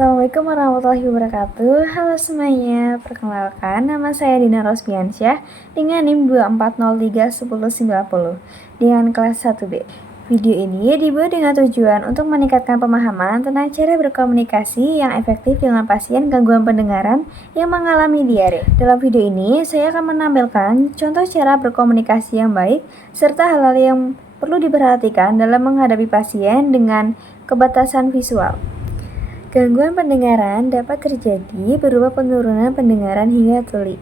Assalamualaikum warahmatullahi wabarakatuh. Halo semuanya, perkenalkan nama saya Dina Rosbiansyah dengan NIM 24031090 dengan kelas 1B. Video ini dibuat dengan tujuan untuk meningkatkan pemahaman tentang cara berkomunikasi yang efektif dengan pasien gangguan pendengaran yang mengalami diare. Dalam video ini, saya akan menampilkan contoh cara berkomunikasi yang baik serta hal-hal yang perlu diperhatikan dalam menghadapi pasien dengan keterbatasan visual. Gangguan pendengaran dapat terjadi berupa penurunan pendengaran hingga tuli.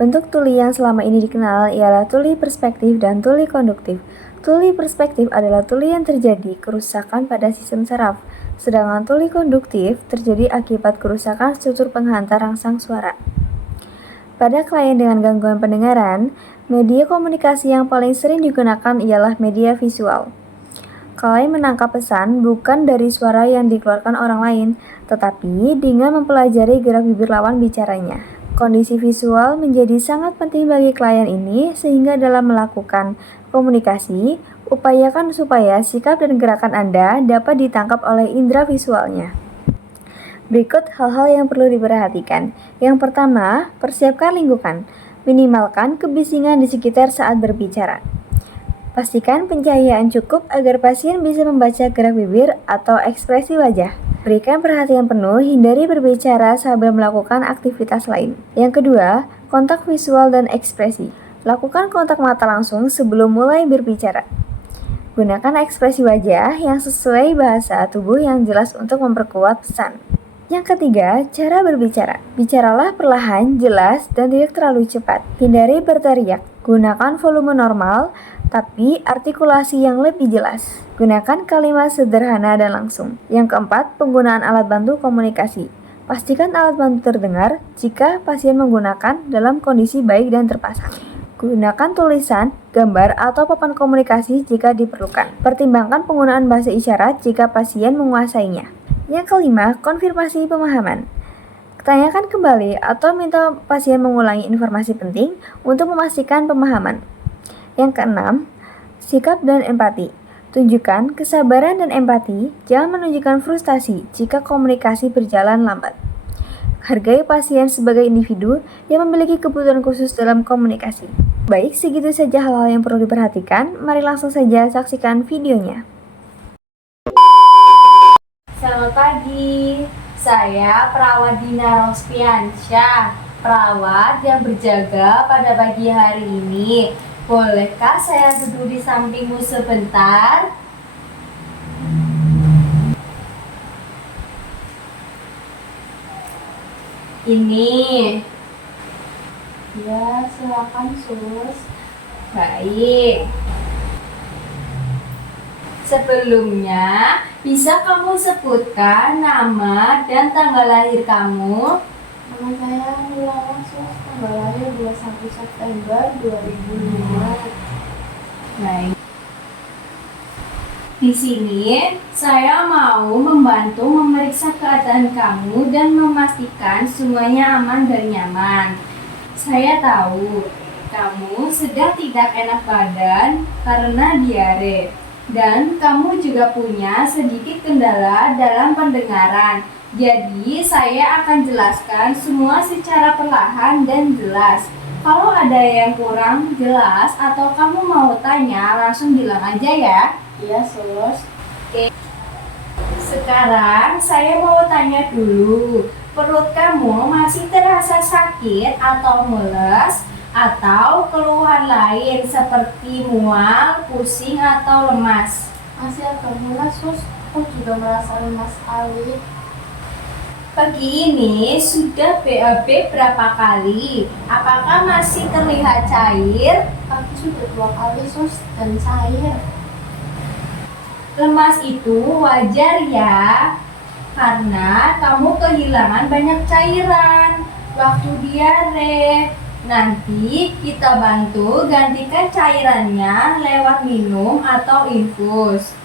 Bentuk tuli yang selama ini dikenal ialah tuli perspektif dan tuli konduktif. Tuli perspektif adalah tuli yang terjadi kerusakan pada sistem saraf, sedangkan tuli konduktif terjadi akibat kerusakan struktur penghantar rangsang suara. Pada klien dengan gangguan pendengaran, media komunikasi yang paling sering digunakan ialah media visual. Klien menangkap pesan bukan dari suara yang dikeluarkan orang lain, tetapi dengan mempelajari gerak bibir lawan bicaranya. Kondisi visual menjadi sangat penting bagi klien ini sehingga dalam melakukan komunikasi, upayakan supaya sikap dan gerakan Anda dapat ditangkap oleh indera visualnya. Berikut hal-hal yang perlu diperhatikan. Yang pertama, persiapkan lingkungan. Minimalkan kebisingan di sekitar saat berbicara. Pastikan pencahayaan cukup agar pasien bisa membaca gerak bibir atau ekspresi wajah. Berikan perhatian penuh, hindari berbicara sambil melakukan aktivitas lain. Yang kedua, kontak visual dan ekspresi. Lakukan kontak mata langsung sebelum mulai berbicara. Gunakan ekspresi wajah yang sesuai bahasa tubuh yang jelas untuk memperkuat pesan. Yang ketiga, cara berbicara. Bicaralah perlahan, jelas, dan tidak terlalu cepat. Hindari berteriak. Gunakan volume normal, tapi artikulasi yang lebih jelas. Gunakan kalimat sederhana dan langsung. Yang keempat, penggunaan alat bantu komunikasi. Pastikan alat bantu terdengar jika pasien menggunakan dalam kondisi baik dan terpasang. Gunakan tulisan, gambar, atau papan komunikasi jika diperlukan. Pertimbangkan penggunaan bahasa isyarat jika pasien menguasainya. Yang kelima, konfirmasi pemahaman. Tanyakan kembali atau minta pasien mengulangi informasi penting untuk memastikan pemahaman. Yang keenam, sikap dan empati. Tunjukkan kesabaran dan empati, jangan menunjukkan frustasi jika komunikasi berjalan lambat. Hargai pasien sebagai individu yang memiliki kebutuhan khusus dalam komunikasi. Baik, segitu saja hal-hal yang perlu diperhatikan. Mari langsung saja saksikan videonya. Selamat pagi, saya perawat Dina Rosbiansyah, perawat yang berjaga pada pagi hari ini. Bolehkah saya duduk di sampingmu sebentar? Ini. Ya, silakan sus. Baik. Sebelumnya, bisa kamu sebutkan nama dan tanggal lahir kamu? Nama saya Mila Sus, tanggal lahir 21 September 2005. Baik. Di sini, saya mau membantu memeriksa keadaan kamu dan memastikan semuanya aman dan nyaman. Saya tahu, kamu sedang tidak enak badan karena diare. Dan kamu juga punya sedikit kendala dalam pendengaran. Jadi saya akan jelaskan semua secara perlahan dan jelas. Kalau ada yang kurang jelas atau kamu mau tanya, langsung bilang aja ya. Iya, sus. Oke. Sekarang saya mau tanya dulu. Perut kamu masih terasa sakit atau mules? Atau keluhan lain seperti mual, pusing, atau lemas? Masih agak mulas, sus. Aku juga merasa lemas sekali. Pagi ini sudah BAB berapa kali? Apakah masih terlihat cair? Pagi sudah 2 kali, sus, dan cair. Lemas itu wajar ya, karena kamu kehilangan banyak cairan waktu diare. Nanti kita bantu gantikan cairannya lewat minum atau infus.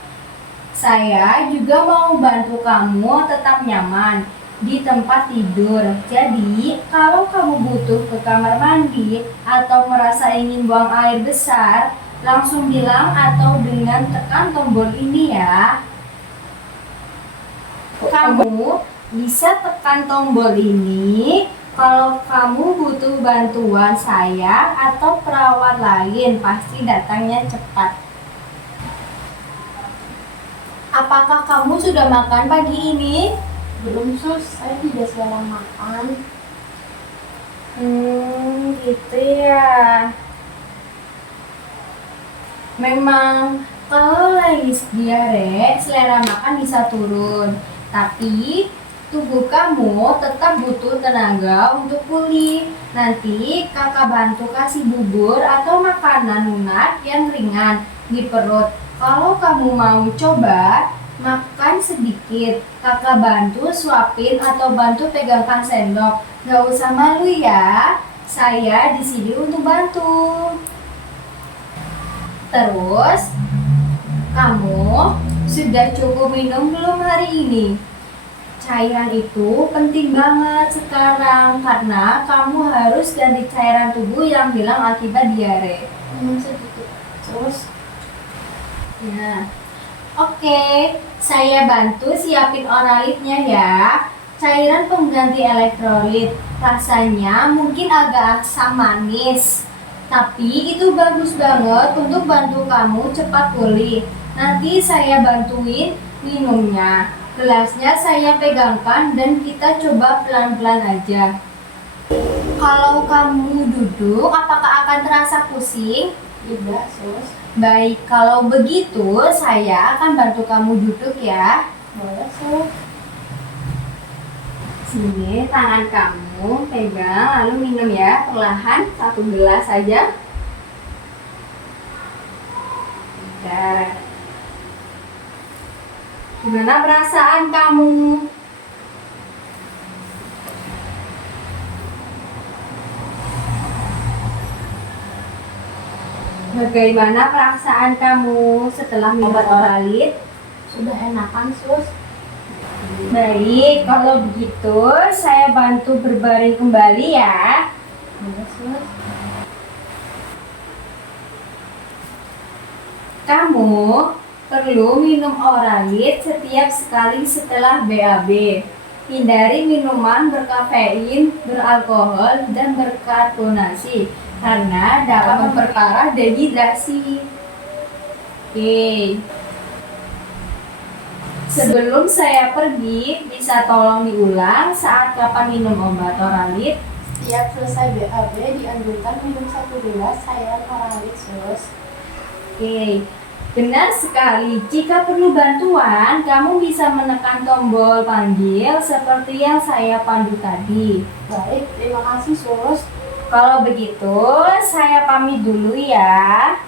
Saya juga mau bantu kamu tetap nyaman di tempat tidur. Jadi, kalau kamu butuh ke kamar mandi atau merasa ingin buang air besar, langsung bilang atau dengan tekan tombol ini ya. Kamu Bisa tekan tombol ini kalau kamu butuh bantuan saya atau perawat lain, pasti datangnya cepat. Apakah kamu sudah makan pagi ini? Belum sus, saya tidak selera makan. Gitu ya. Memang kalau lagi diare, selera makan bisa turun. Tapi tubuh kamu tetap butuh tenaga untuk pulih. Nanti kakak bantu kasih bubur atau makanan lunak yang ringan di perut. Kalau kamu mau coba makan sedikit, kakak bantu suapin atau bantu pegangkan sendok. Gak usah malu ya, saya di sini untuk bantu. Terus, kamu sudah cukup minum belum hari ini? Cairan itu penting banget sekarang karena kamu harus ganti cairan tubuh yang hilang akibat diare. Minum sedikit sus. Nah, oke, saya bantu siapin oralitnya ya. Cairan pengganti elektrolit, rasanya mungkin agak asam manis, tapi itu bagus banget untuk bantu kamu cepat pulih. Nanti saya bantuin minumnya. Gelasnya saya pegangkan dan kita coba pelan-pelan aja. Kalau kamu duduk, apakah akan terasa pusing? Tidak sus. Baik, kalau begitu saya akan bantu kamu duduk ya. Boleh sus. Sini tangan kamu pegang lalu minum ya, perlahan 1 gelas saja. Bentar. Gimana perasaan kamu? Bagaimana perasaan kamu setelah minum oralit? Sudah enakan sus. Baik, kalau begitu saya bantu berbaring kembali ya. Boleh sus. Kamu perlu minum oralit setiap sekali setelah BAB. Hindari minuman berkafein, beralkohol, dan berkarbonasi karena dapat memperparah dehidrasi. Oke. Sebelum saya pergi, bisa tolong diulang saat kapan minum obat oralit? Setiap selesai BAB dianjurkan minum 1 gelas cairan oralit sus. Oke, benar sekali. Jika perlu bantuan, kamu bisa menekan tombol panggil seperti yang saya pandu tadi. Baik, terima kasih sus. Kalau begitu, saya pamit dulu ya.